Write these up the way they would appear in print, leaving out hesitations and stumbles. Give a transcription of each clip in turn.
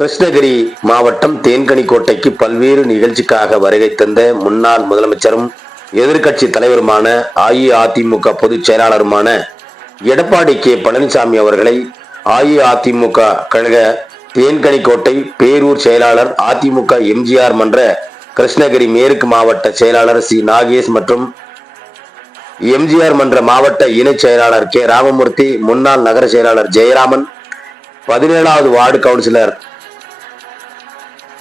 கிருஷ்ணகிரி மாவட்டம் தேன்கனிக்கோட்டைக்கு பல்வேறு நிகழ்ச்சிக்காக வருகை தந்த முன்னாள் முதலமைச்சரும் எதிர்க்கட்சி தலைவருமான அஇஅதிமுக பொதுச் செயலாளருமான எடப்பாடி கே பழனிசாமி அவர்களை அஇஅதிமுக கழக தேன்கனிக்கோட்டை பேரூர் செயலாளர், அதிமுக எம்ஜிஆர் மன்ற கிருஷ்ணகிரி மேற்கு மாவட்ட செயலாளர் சி நாகேஷ் மற்றும் எம்ஜிஆர் மன்ற மாவட்ட இணைச் செயலாளர் கே ராமமூர்த்தி, முன்னாள் நகர செயலாளர் ஜெயராமன், 17வது வார்டு கவுன்சிலர்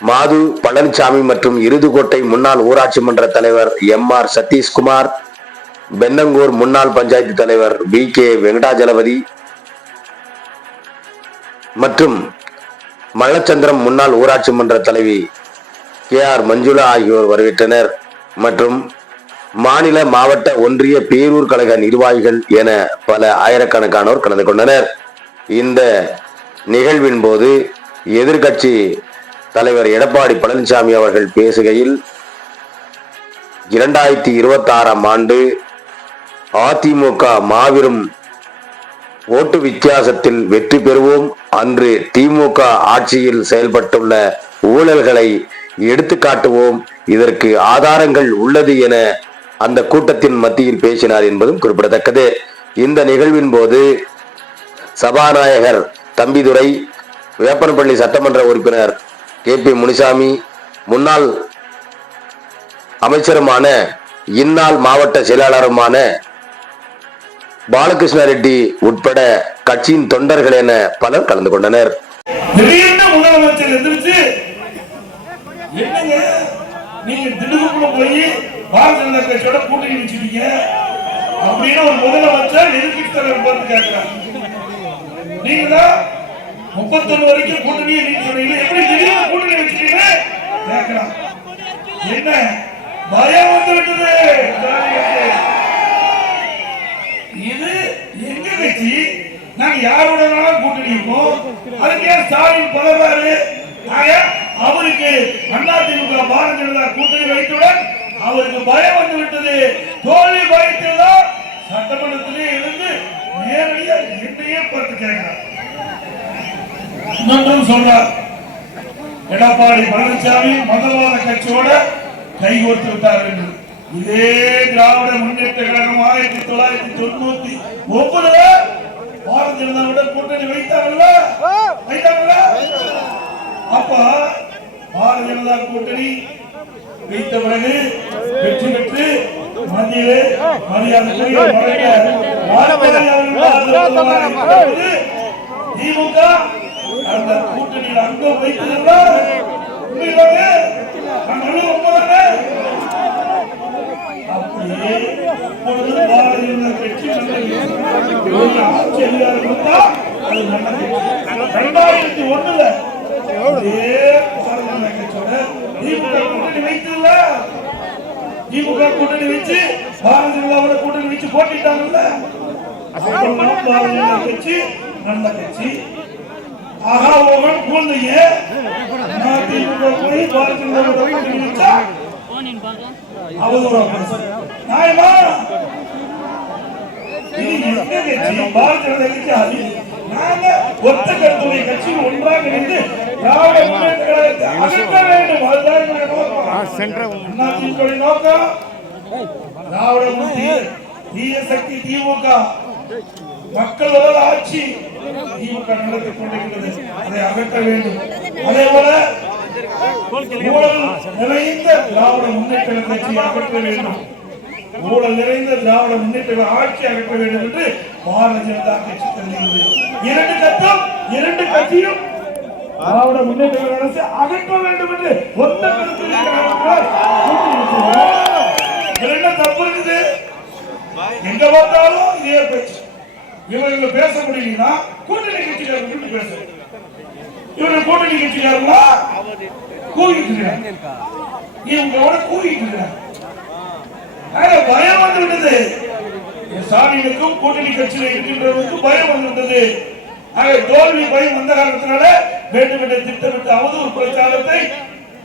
மாது பழனிசாமி மற்றும் இருதுகோட்டை முன்னாள் ஊராட்சி மன்ற தலைவர் MR சதீஷ்குமார், பென்னங்கூர் முன்னாள் பஞ்சாயத்து தலைவர் BK வெங்கடாஜலபதி மற்றும் மல்லச்சந்திரம் முன்னாள் ஊராட்சி மன்ற தலைவி KR மஞ்சுளா ஆகியோர் வரவேற்றனர். மற்றும் மாநில, மாவட்ட, ஒன்றிய, பேரூர் கழக நிர்வாகிகள் என பல ஆயிரக்கணக்கானோர் கலந்து கொண்டனர். இந்த நிகழ்வின் போது எதிர்க்கட்சி தலைவர் எடப்பாடி பழனிசாமி அவர்கள் பேசுகையில், 2026ஆம் ஆண்டு அதிமுக மாபெரும் ஓட்டு வித்தியாசத்தில் வெற்றி பெறுவோம். அன்று திமுக ஆட்சியில் செயல்பட்டுள்ள ஊழல்களை எடுத்து காட்டுவோம். இதற்கு ஆதாரங்கள் உள்ளது என அந்த கூட்டத்தின் மத்தியில் பேசினார் என்பதும் குறிப்பிடத்தக்கது. இந்த நிகழ்வின் போது சபாநாயகர் தம்பிதுரை, வேப்பனப்பள்ளி சட்டமன்ற உறுப்பினர் KP முனிசாமி, முன்னாள் அமைச்சருமான இந்நாள் மாவட்ட செயலாளருமான பாலகிருஷ்ண ரெட்டி உட்பட கட்சியின் தொண்டர்கள் என பலர் கலந்து கொண்டனர். முதலமைச்சர் எதிர்த்து என்னங்க நீங்க திண்டுக்கல்ல போய் பாரதிய ஜனதா கட்சியோட கூட்டணி வச்சிருக்கீங்க அப்படின்னு ஒரு முதலமைச்சர் எதிர்க்கட்சி தலைவர் பார்த்து கேட்கிறார். நீங்க தான் 31 வரைக்கும் கூட்டணி நீங்க சொன்னீங்க, எப்படி திடீர்னு கூட்டணி வச்சிருக்கீங்க கேட்கிறான். என்ன பயம் வந்து விட்டது? இது எங்க கட்சி, நாங்க யாருடனாலும் கூட்டணி இருப்போம், அதுக்கு ஏன் ஸ்டாலின் பதறாரு? அவருக்கு அதிமுக பாரதிய ஜனதா கூட்டணி வைத்துடன் அவருக்கு பயம் வந்து விட்டது. தோல்வி பயத்தில் தான் சட்டமன்றத்திலே இருந்து நேரடியா என்னையே பார்த்து கேட்கிறார். சொல்றார், எடப்பாடி பழனிசாமி மதவாத கட்சியோட கைகோர்த்து விட்டார் என்று. இதே திராவிட முன்னேற்ற கழகம் 1999 பாரதிய ஜனதாவுடன் கூட்டணி வைத்தாங்கல்ல. அப்ப பாரதிய ஜனதா கூட்டணி வைத்த பிறகு வெற்றி பெற்று மத்தியிலே மரியாதைக்குரிய திமுக அந்த கூட்டணியில் அங்கம் வைத்திருந்தார். அப்படியே இப்பொழுது பாரதிய ஜனதா கட்சி ஆட்சி அதிகாரம் வந்தால் அது நல்லது. 2001 திமுக கூட்டணி வைத்துல, திமுக கூட்டணி வச்சு பாரதிய ஜனதா கூட்டணி வச்சு போட்டிட்டாங்கல்ல. பாரதிய ஜனதா கட்சி நல்ல கட்சி. ஆகாவோகன் குழந்தைய திமுக போய் பாரதிய ஜனதா கூட்டணி வச்சா அவதூறா நியாயமா? பாரதிய ஜனதா கட்சி நாங்க ஒத்த கருத்துடைய கட்சி ஒன்றாக இணைந்து திராவிட முன்னேற்ற கழகத்தை அகற்ற வேண்டும். அதுதான் நோக்கம். திராவிட தீய சக்தி திமுக மக்களோட ஆட்சி திமுக நடத்தி கொண்டிருக்கிறது, அதை அகற்ற வேண்டும். அதே போல ஊழல் நிறைந்த திராவிட முன்னேற்ற கட்சியை அகற்ற வேண்டும். ஊழல் நிறைந்த திராவிட முன்னேற்ற ஆட்சி அகற்ற வேண்டும் என்று பாரதிய ஜனதா கட்சி தெரிவித்தது. இரண்டு கட்சியும் திராவிட முன்னேற்ற அரசு அகற்ற வேண்டும் என்று ஒத்த கருத்தில் என்ன தப்பு இருக்குது? எங்க பார்த்தாலும் இதே பேச்சு. இவங்க பேச முடியலன்னா கூட்டணி கட்சிக்காரங்க பேச, இவங்க கூட்டணி கட்சிக்காரங்களா கூவிட்டு இவங்களோட கூவிட்டு பயம் வந்து விட்டது. ஸ்டாலினுக்கும் கூட்டணி கட்சியில் இருக்கின்றவர்களுக்கு பயம் வந்து விட்டது. தோல்வி பயம் வந்த காரணத்தினால வேண்டும் என்ற திட்டமிட்ட அவதூறு பிரச்சாரத்தை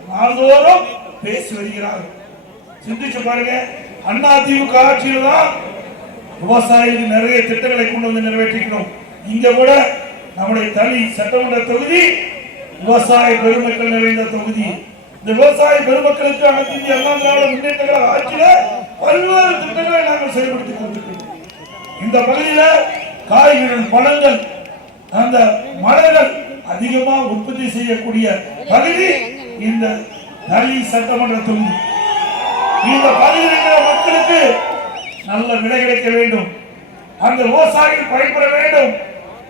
நாள்தோறும் பேசி வருகிறார்கள். சிந்திச்சு பாருங்க, அதிமுக ஆட்சியில் தான் விவசாயிகளுக்கு நிறைய திட்டங்களை கொண்டு வந்து நிறைவேற்றிக்கணும். இங்க கூட நம்முடைய தனி சட்டமன்ற தொகுதி விவசாய பெருமக்கள் நிறைந்த தொகுதி. இந்த விவசாய பெருமக்களுக்கு அனைத்து இந்திய அண்ணா திராவிட முன்னேற்ற கழக ஆட்சியில பல்வேறு திட்டங்களை நாங்கள் செயல்படுத்திக் கொண்டிருக்கிறோம். இந்த பகுதியில காய்கறிகள், பழங்கள், அந்த மலர்கள் அதிகமா உற்பத்தி செய்யக்கூடிய பகுதி இந்த தளி சட்டமன்ற தொகுதி. இந்த பகுதியில் இருக்கிற மக்களுக்கு நல்ல விலை கிடைக்க வேண்டும், அந்த விவசாயிகள் பயன்பெற வேண்டும்.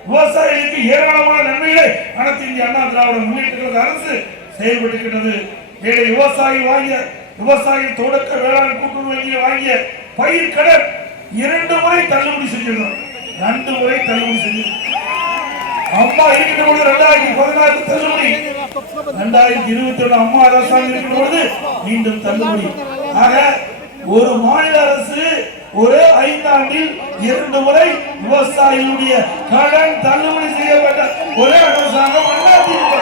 விவசாயிகளுக்கு ஏராளமான நன்மைகளை அனைத்து இந்திய அண்ணா திராவிட முன்னேற்ற கழக அரசு செயல்படுகிறது. ஏழை விவசாயி தொடக்க வேளாண் கூட்டுறவு வங்கியில் வாங்கிய பயிர் கடன் 2 முறை தள்ளுபடி செஞ்சிருக்கிறோம். 2 முறை தள்ளுபடி செஞ்சிருக்கிறோம். அம்மா இருக்கிற பொழுது 2016 தள்ளுபடி, 2021 அம்மா அரசாங்கம் இருக்கிற பொழுது மீண்டும் தள்ளுபடி. ஆக ஒரு மாநில அரசு ஒரு 5 ஆண்டில் 2 முறை விவசாயிகளுடைய கடன் தள்ளுபடி செய்யப்பட்ட ஒரே அரசாங்கம் அதிமுக.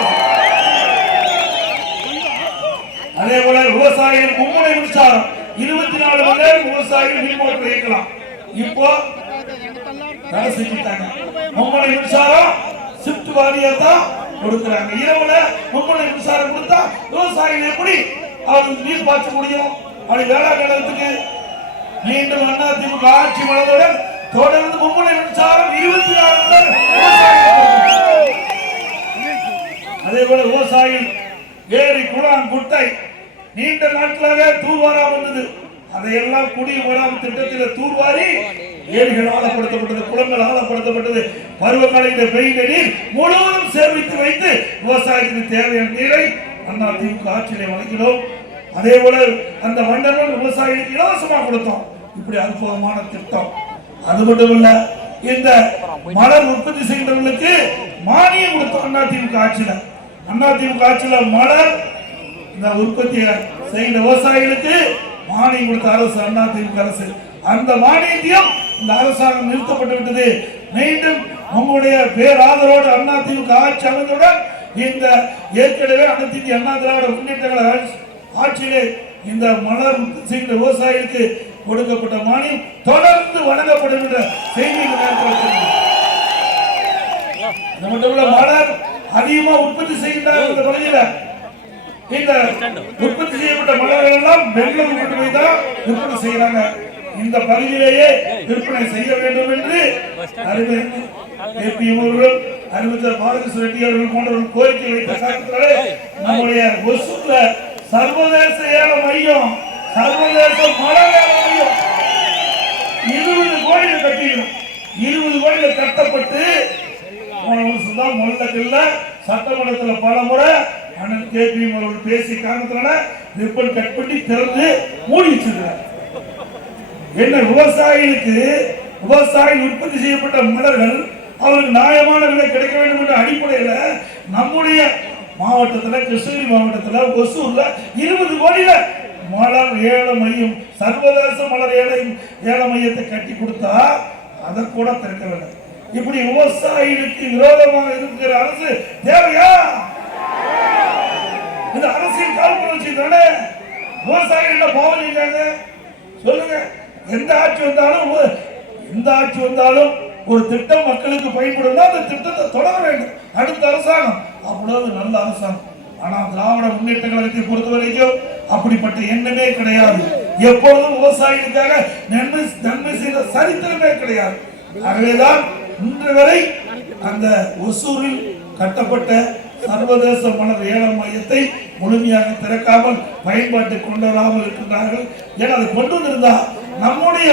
அதே போல விவசாயிகள் மும்முனை மின்சாரம் 24 மணி நேரம் விவசாயிகள் மின் மோட்டர் இயக்கலாம். இப்போ தடை செஞ்சுட்டாங்க. மும்முனை மின்சாரம் ஷிப்ட் வாரியா தான் கொடுக்குறாங்க. இரவுல மும்முனை மின்சாரம் கொடுத்தா விவசாயிகள் எப்படி அவருக்கு நீர் பாய்ச்ச முடியும்? அப்படி வேளாண் நிலத்துக்கு மீண்டும் அதிமுக ஆட்சி வளர்ந்தவுடன் தொடர்ந்து மும்முனை மின்சாரம் 24 மணி நேரம். அதே போல விவசாயிகள் ஏரி, குளம், குட்டை நீண்ட நாட்களாக தூர்வாரா வந்தது. அதையெல்லாம் குடிமராமத்து திட்டத்தில் தூர்வாரி ஏரிகள் ஆழப்படுத்தப்பட்டது, குளங்கள் ஆழப்படுத்தப்பட்டது. பருவகால பெய்த நீர் முழுவதும் சேமித்து வைத்து விவசாயத்துக்கு தேவையான நீரை அதிமுக ஆட்சியிலே வழங்கினோம். அதே போல அந்த மண்டலம் விவசாயிகளுக்கு இலவசமாக கொடுத்தோம். இப்படி அற்புதமான திட்டம். அது மட்டும் இல்ல, இந்த மலர் உற்பத்தி செய்கின்றவர்களுக்கு மானியம் கொடுத்தோம். அதிமுக ஆட்சியில மலர் இந்த உற்பத்தி செய்கிற விவசாயிகளுக்கு மானியம் கொடுத்த அரசு அதிமுக அரசு. அந்த மானியத்தையும் இந்த அரசாங்கம் நிறுத்தப்பட்டு விட்டது. மீண்டும் உங்களுடைய பேராதரோடு அதிமுக ஆட்சி அமைந்தவுடன் இந்த ஏற்கனவே அனைத்து இந்திய அண்ணா திராவிட முன்னேற்ற கழக ஆட்சியிலே இந்த மலர் உற்பத்தி செய்கிற விவசாயிகளுக்கு கொடுக்கப்பட்ட மானியம் தொடர்ந்து வழங்கப்படும் என்ற செய்திகள் மலர் அதிகமா உற்பத்தி செய்கின்றார். இந்த பகுதியில இந்த உற்பத்தி செய்யப்பட்ட மலர்கள் எல்லாம் பெங்களூர் கொண்டு போய் தான் விற்பனை செய்யறாங்க. இந்த பகுதியிலேயே விற்பனை செய்ய வேண்டும் என்று அறிவித்தர் பாலகிருஷ்ண ரெட்டி அவர்கள் போன்றவர்கள் கோரிக்கை வைத்த காரணத்தினாலே நம்முடைய ஒசூர்ல சர்வதேச ஏல மையம், சர்வதேச மலர் ஏல மையம் 20 கோடியில் கட்டிக்கணும். 20 கோடியில் கட்டப்பட்டு சட்டமன்றத்தில் பல முறை அண்ணன் கேபி அவர்கள் பேசிய காரணத்தினால ரிப்பன் கட் பண்ணி திறந்து மூடி வச்சிருக்கிறார். என்ன விவசாயிகளுக்கு விவசாயிகள் உற்பத்தி செய்யப்பட்ட மலர்கள் அவருக்கு நியாயமான விலை கிடைக்க வேண்டும் என்ற அடிப்படையில் நம்முடைய மாவட்டத்தில், கிருஷ்ணகிரி மாவட்டத்தில், ஒசூர்ல 20 கோடியில மலர் ஏல மையம், சர்வதேச மலர் ஏல மையத்தை கட்டி கொடுத்தா அதை கூட திறக்கவில்லை. இப்படி விவசாயிகளுக்கு விரோதமாக இருக்கிற அரசு தேவையா? இந்த அரசியல் காழ்ப்புணர்ச்சி தானே. விவசாயிகள் பாவம் செய்யாங்க சொல்லுங்க. எந்த ஆட்சி வந்தாலும் ஒரு திட்டம் மக்களுக்கு பயன்படும், அந்த திட்டத்தை தொடர வேண்டும் அடுத்த அரசாங்கம். அப்பொழுது நல்ல அரசாங்கம். ஆனா திராவிட முன்னேற்ற கழகத்தை பொறுத்த வரைக்கும் அப்படிப்பட்ட எண்ணமே கிடையாது. எப்பொழுதும் விவசாயிகளுக்காக நன்மை செய்த சரித்திரமே கிடையாது. ஆகவேதான் இன்று வரை அந்த ஒசூரில் கட்டப்பட்ட சர்வதேச மலர் ஏல மையத்தை முழுமையாக திறக்காமல் பயன்பாட்டை கொண்டு வராமல் இருக்கின்றார்கள். ஏன்னா அதை கொண்டு வந்திருந்தா நம்முடைய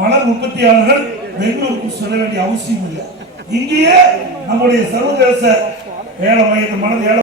மலர் உற்பத்தியாளர்கள் பெங்களூருக்கு செல்ல வேண்டிய அவசியம் இல்லை. இங்கேயே நம்முடைய சர்வதேச ஏல மையத்தை மலர் ஏல